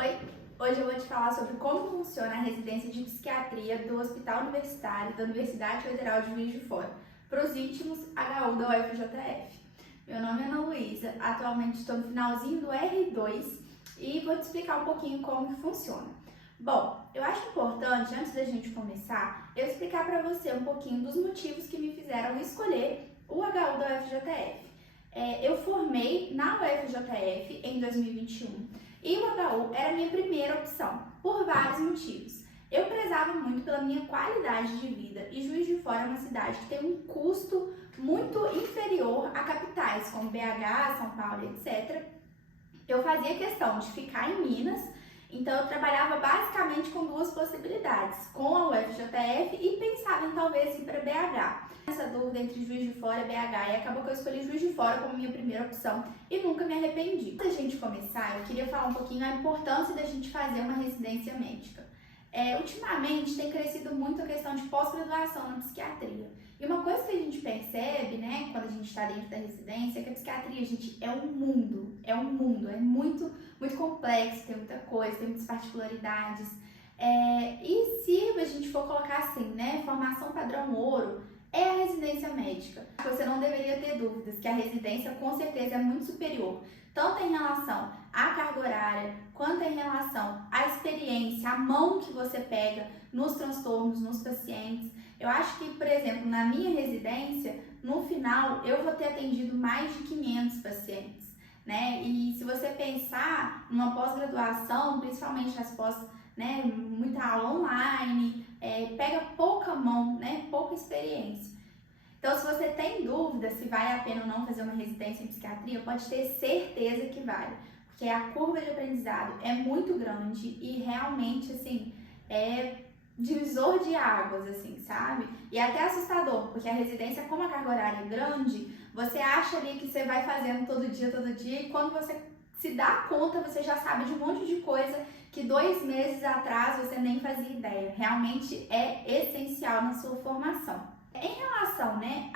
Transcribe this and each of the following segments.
Oi, hoje eu vou te falar sobre como funciona a residência de psiquiatria do Hospital Universitário da Universidade Federal de Juiz de Fora, para os íntimos HU da UFJF. Meu nome é Ana Luísa, atualmente estou no finalzinho do R2 e vou te explicar um pouquinho como que funciona. Bom, eu acho importante, antes da gente começar, eu explicar para você um pouquinho dos motivos que me fizeram escolher o HU da UFJF. Eu formei na UFJF em 2021 e o HU era a minha primeira opção, por vários motivos. Eu prezava muito pela minha qualidade de vida e Juiz de Fora é uma cidade que tem um custo muito inferior a capitais como BH, São Paulo, etc. Eu fazia questão de ficar em Minas, então eu trabalhava basicamente com duas possibilidades, com a UFJF e pensava em talvez ir para BH. Essa dúvida entre Juiz de Fora e BH, e acabou que eu escolhi Juiz de Fora como minha primeira opção e nunca me arrependi. Antes da gente começar, eu queria falar um pouquinho da importância da gente fazer uma residência médica. Ultimamente tem crescido muito a questão de pós-graduação na psiquiatria. E uma coisa que a gente percebe, né, quando a gente está dentro da residência, é que a psiquiatria, gente, é muito, muito complexo, tem muita coisa, tem muitas particularidades. E se a gente for colocar assim, né, formação padrão ouro, é a residência médica. Você não deveria ter dúvidas que a residência com certeza é muito superior, tanto em relação à carga horária, quanto em relação à experiência, a mão que você pega nos transtornos, nos pacientes. Eu acho que, por exemplo, na minha residência, no final, eu vou ter atendido mais de 500 pacientes, né? E se você pensar numa pós-graduação, principalmente nas pós, né, muita aula online, pega pouca mão, né, pouca experiência. Então, se você tem dúvida se vale a pena ou não fazer uma residência em psiquiatria, pode ter certeza que vale, porque a curva de aprendizado é muito grande e realmente, assim, é divisor de águas, assim, sabe? E é até assustador, porque a residência, como a carga horária é grande, você acha ali que você vai fazendo todo dia, e quando você se dá conta, você já sabe de um monte de coisa que 2 meses atrás você nem fazia ideia. Realmente é essencial na sua formação. Em relação, né,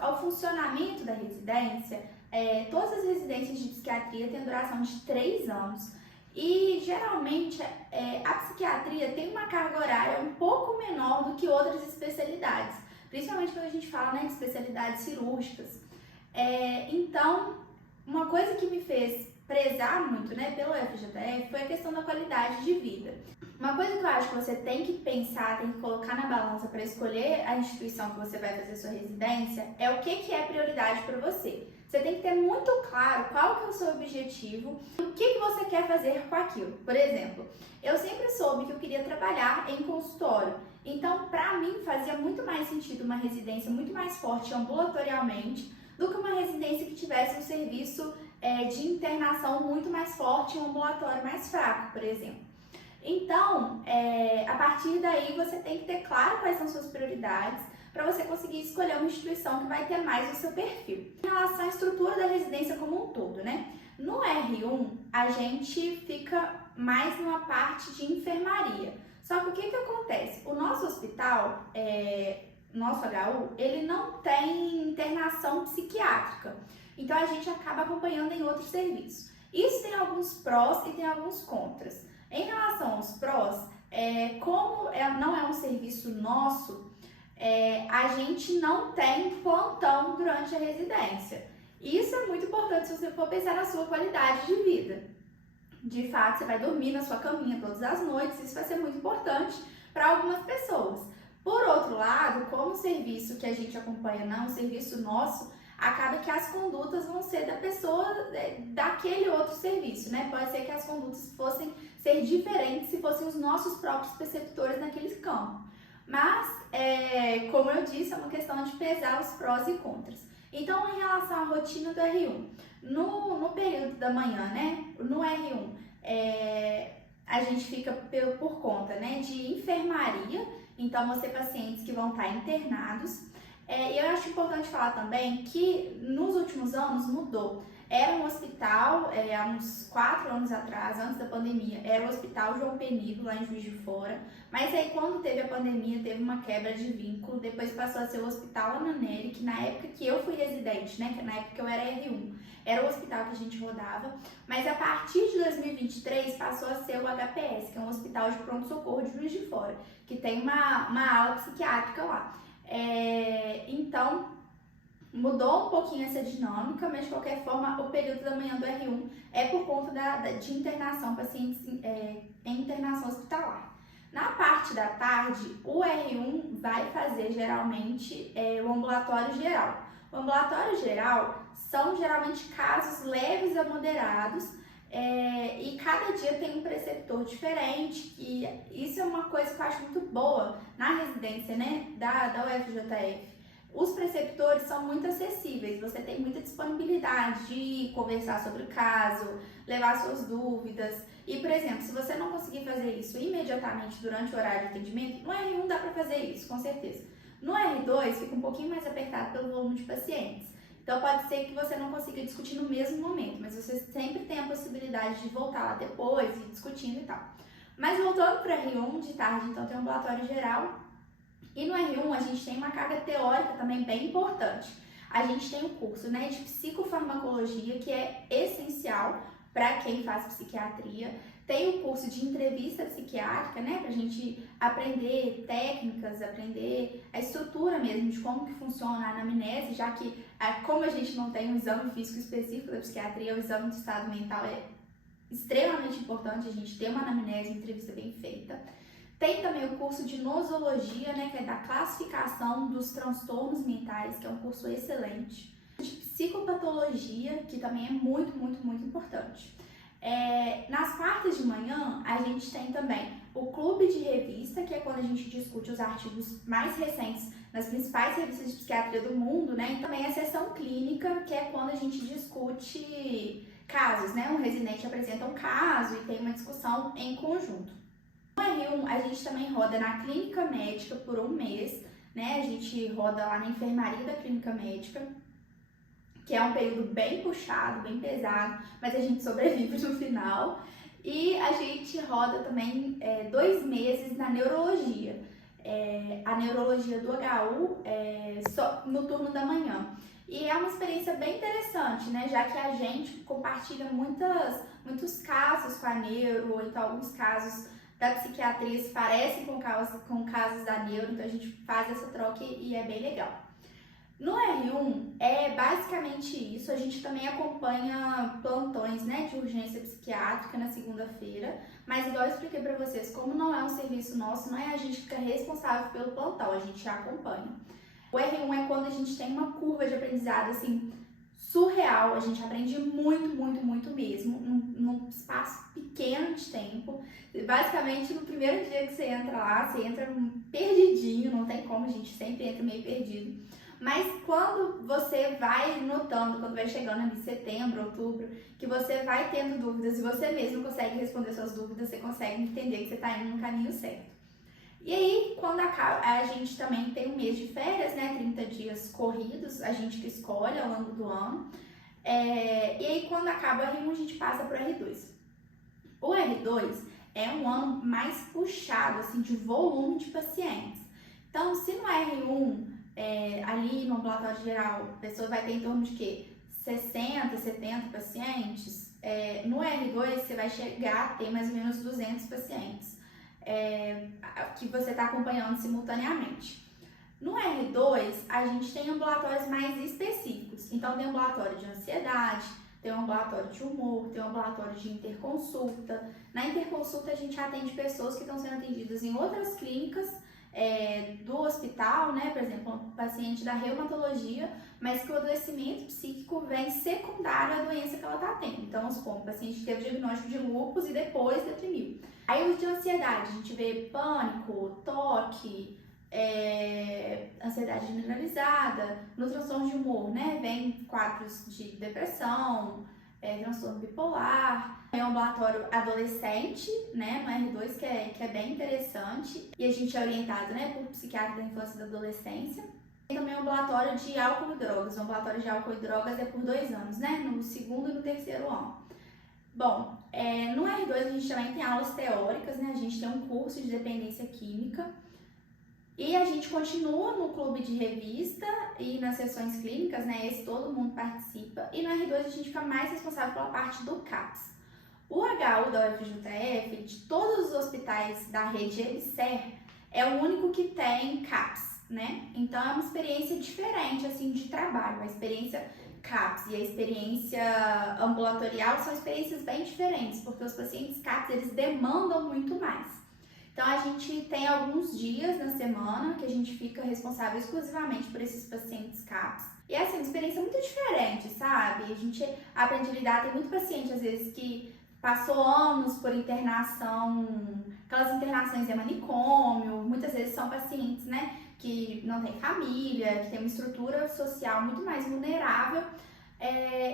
ao funcionamento da residência, todas as residências de psiquiatria têm duração de 3 anos e geralmente a psiquiatria tem uma carga horária um pouco menor do que outras especialidades, principalmente quando a gente fala, né, de especialidades cirúrgicas. Então, uma coisa que me fez prezar muito, né, pelo FJF foi a questão da qualidade de vida. Uma coisa que eu acho que você tem que pensar, tem que colocar na balança para escolher a instituição que você vai fazer sua residência é o que é prioridade para você. Você tem que ter muito claro qual que é o seu objetivo e o que você quer fazer com aquilo. Por exemplo, eu sempre soube que eu queria trabalhar em consultório. Então, para mim, fazia muito mais sentido uma residência muito mais forte ambulatorialmente do que uma residência que tivesse um serviço de internação muito mais forte e um ambulatório mais fraco, por exemplo. Então, a partir daí você tem que ter claro quais são suas prioridades para você conseguir escolher uma instituição que vai ter mais o seu perfil. Em relação à estrutura da residência como um todo, né? No R1, a gente fica mais numa parte de enfermaria. Só que o que acontece? O nosso hospital, nosso HU, ele não tem internação psiquiátrica. Então, a gente acaba acompanhando em outros serviços. Isso tem alguns prós e tem alguns contras. Em relação aos prós, como não é um serviço nosso, a gente não tem plantão durante a residência. Isso é muito importante se você for pensar na sua qualidade de vida. De fato, você vai dormir na sua caminha todas as noites, isso vai ser muito importante para algumas pessoas. Por outro lado, como o serviço que a gente acompanha não é um serviço nosso, acaba que as condutas vão ser da pessoa daquele outro serviço, né? Pode ser que as condutas fossem ser diferentes se fossem os nossos próprios preceptores naquele campo. Mas, como eu disse, é uma questão de pesar os prós e contras. Então, em relação à rotina do R1, no período da manhã, né? No R1, a gente fica por conta, né, de enfermaria, então vão ser pacientes que vão estar internados. E eu acho importante falar também que nos últimos anos mudou. Era um hospital, há uns 4 anos atrás, antes da pandemia, era o Hospital João Penido, lá em Juiz de Fora. Mas aí, quando teve a pandemia, teve uma quebra de vínculo, depois passou a ser o Hospital Ananelli, que na época que eu fui residente, né, que na época que eu era R1, era o hospital que a gente rodava. Mas a partir de 2023, passou a ser o HPS, que é um hospital de pronto-socorro de Juiz de Fora, que tem uma ala psiquiátrica lá. Então, mudou um pouquinho essa dinâmica, mas de qualquer forma, o período da manhã do R1 é por conta de internação, pacientes em internação hospitalar. Na parte da tarde, o R1 vai fazer geralmente o ambulatório geral. O ambulatório geral são geralmente casos leves a moderados, e cada dia tem um preceptor diferente, e isso é uma coisa que eu acho muito boa na residência, né, da UFJF. Os preceptores são muito acessíveis, você tem muita disponibilidade de conversar sobre o caso, levar suas dúvidas. E, por exemplo, se você não conseguir fazer isso imediatamente durante o horário de atendimento, no R1 dá para fazer isso, com certeza. No R2 fica um pouquinho mais apertado pelo volume de pacientes. Então pode ser que você não consiga discutir no mesmo momento, mas você sempre tem a possibilidade de voltar lá depois e discutindo e tal. Mas voltando para o R1 de tarde, então tem um ambulatório geral. E no R1 a gente tem uma carga teórica também bem importante. A gente tem o curso, né, de psicofarmacologia, que é essencial para quem faz psiquiatria. Tem o curso de entrevista psiquiátrica, né, para a gente aprender técnicas, aprender a estrutura mesmo de como que funciona a anamnese, já que como a gente não tem um exame físico específico da psiquiatria, o exame de estado mental é extremamente importante a gente ter uma anamnese, uma entrevista bem feita. Tem também o curso de nosologia, né, que é da classificação dos transtornos mentais, que é um curso excelente. De psicopatologia, que também é muito, muito, muito importante. Nas quartas de manhã, a gente tem também o clube de revista, que é quando a gente discute os artigos mais recentes nas principais revistas de psiquiatria do mundo, né? E também a sessão clínica, que é quando a gente discute casos, né? Um residente apresenta um caso e tem uma discussão em conjunto. No R1, a gente também roda na clínica médica por um mês, né? A gente roda lá na enfermaria da clínica médica, que é um período bem puxado, bem pesado, mas a gente sobrevive no final. E a gente roda também 2 meses na neurologia. A neurologia do HU só no turno da manhã. E é uma experiência bem interessante, né? Já que a gente compartilha muitos casos com a neuro, ou então alguns casos da psiquiatria se parecem com casos da neuro, então a gente faz essa troca e é bem legal. No R1 é basicamente isso, a gente também acompanha plantões, né, de urgência psiquiátrica na segunda-feira, mas igual eu expliquei pra vocês, como não é um serviço nosso, não é a gente que fica responsável pelo plantão, a gente acompanha. O R1 é quando a gente tem uma curva de aprendizado, assim, surreal, a gente aprende muito, muito, muito mesmo, num espaço pequeno de tempo. Basicamente, no primeiro dia que você entra lá, você entra perdidinho, não tem como, a gente sempre entra meio perdido. Mas quando você vai notando, quando vai chegando ali setembro, outubro, que você vai tendo dúvidas e você mesmo consegue responder suas dúvidas, você consegue entender que você está indo no caminho certo. E aí, quando acaba, a gente também tem um mês de férias, né, 30 dias corridos, a gente que escolhe ao longo do ano. E aí, quando acaba o R1, a gente passa para o R2. O R2 é um ano mais puxado, assim, de volume de pacientes. Então, se no R1, ali no ambulatório geral, a pessoa vai ter em torno de quê? 60, 70 pacientes, no R2 você vai chegar a ter mais ou menos 200 pacientes. Que você está acompanhando simultaneamente. No R2, a gente tem ambulatórios mais específicos. Então, tem ambulatório de ansiedade, tem um ambulatório de humor, tem um ambulatório de interconsulta. Na interconsulta, a gente atende pessoas que estão sendo atendidas em outras clínicas do hospital, né? Por exemplo, um paciente da reumatologia, mas que o adoecimento psíquico vem secundário à doença que ela está tendo. Então, vamos supor, um paciente que teve diagnóstico de lúpus e depois deprimiu. Aí, os de ansiedade, a gente vê pânico, toque, ansiedade generalizada. No transtorno de humor, né? Vem quadros de depressão, transtorno bipolar. Tem um ambulatório adolescente, né, no R2, que é bem interessante. E a gente é orientado, né, por psiquiatra da infância e da adolescência. Tem também o ambulatório de álcool e drogas. O ambulatório de álcool e drogas é por 2 anos, né? No segundo e no terceiro ano. Bom, no R2 a gente também tem aulas teóricas, né? A gente tem um curso de dependência química e a gente continua no clube de revista e nas sessões clínicas, né? Esse todo mundo participa. E no R2 a gente fica mais responsável pela parte do CAPS. O HU da UFJF, de todos os hospitais da rede EBSER, é o único que tem CAPS, né? Então é uma experiência diferente, assim, de trabalho. A experiência CAPS e a experiência ambulatorial são experiências bem diferentes, porque os pacientes CAPS, eles demandam muito mais. Então a gente tem alguns dias na semana que a gente fica responsável exclusivamente por esses pacientes CAPS. E é assim, uma experiência muito diferente, sabe? A gente aprende a lidar, tem muito paciente às vezes que passou anos por internação, aquelas internações em manicômio, muitas vezes são pacientes, né, que não têm família, que tem uma estrutura social muito mais vulnerável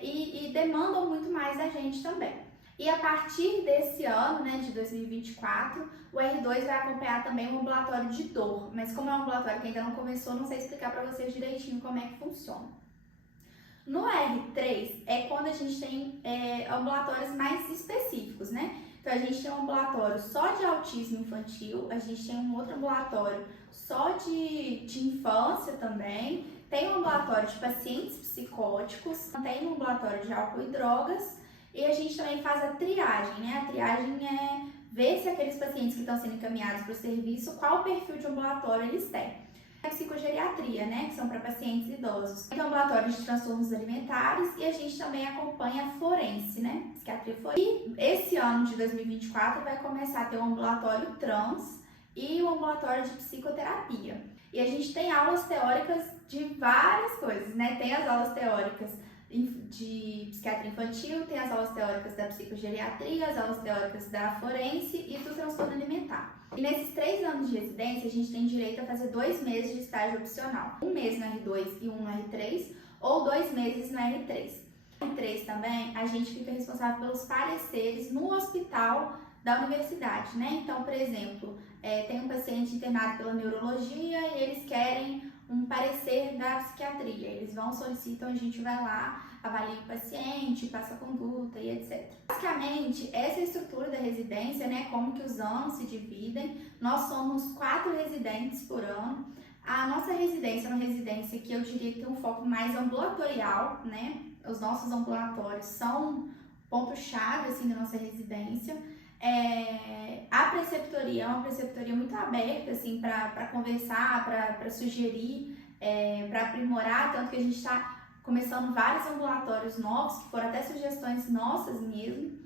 e demandam muito mais da gente também. E a partir desse ano, né, de 2024, o R2 vai acompanhar também um ambulatório de dor, mas como é um ambulatório que ainda não começou, não sei explicar para vocês direitinho como é que funciona. No R3 é quando a gente tem ambulatórios mais específicos, né? Então a gente tem um ambulatório só de autismo infantil, a gente tem um outro ambulatório só de infância também, tem um ambulatório de pacientes psicóticos, tem um ambulatório de álcool e drogas e a gente também faz a triagem, né? A triagem é ver se aqueles pacientes que estão sendo encaminhados para o serviço, qual perfil de ambulatório eles têm. A psicogeriatria, né, que são para pacientes idosos. Tem o ambulatório de transtornos alimentares e a gente também acompanha a forense, né, psiquiatria forense. E esse ano de 2024 vai começar a ter um ambulatório trans e um ambulatório de psicoterapia. E a gente tem aulas teóricas de várias coisas, né, tem as aulas teóricas de psiquiatria infantil, tem as aulas teóricas da psicogeriatria, as aulas teóricas da forense e do transtorno alimentar. E nesses 3 anos de residência, a gente tem direito a fazer 2 meses de estágio opcional. 1 mês no R2 e 1 no R3, ou 2 meses no R3. No R3 também, a gente fica responsável pelos pareceres no hospital da universidade, né? Então, por exemplo, tem um paciente internado pela neurologia e eles querem um parecer da psiquiatria. Eles solicitam, a gente vai lá, avalia o paciente, passa a conduta e etc. Basicamente, essa é a estrutura da residência, né? Como que os anos se dividem. Nós somos 4 residentes por ano. A nossa residência é uma residência que eu diria que tem um foco mais ambulatorial, né? Os nossos ambulatórios são ponto-chave, assim, da nossa residência. A preceptoria é uma preceptoria muito aberta, assim, para conversar, para sugerir, para aprimorar, tanto que a gente está começando vários ambulatórios novos, que foram até sugestões nossas mesmo.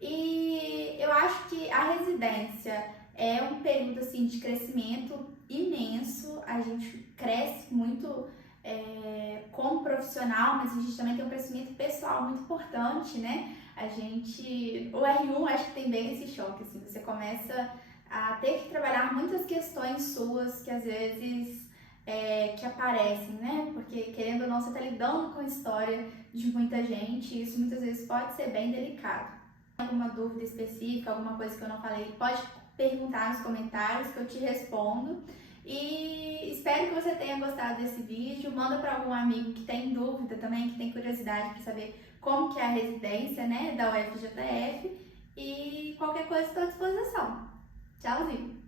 E eu acho que a residência é um período, assim, de crescimento imenso, a gente cresce muito como profissional, mas a gente também tem um crescimento pessoal muito importante, né? O R1 acho que tem bem esse choque, assim, você começa a ter que trabalhar muitas questões suas que às vezes que aparecem, né? Porque querendo ou não, você está lidando com a história de muita gente e isso muitas vezes pode ser bem delicado. Alguma dúvida específica, alguma coisa que eu não falei, pode perguntar nos comentários que eu te respondo. E espero que você tenha gostado desse vídeo. Manda para algum amigo que tem dúvida também, que tem curiosidade para saber como que é a residência, né, da UFJF. E qualquer coisa estou à disposição. Tchauzinho!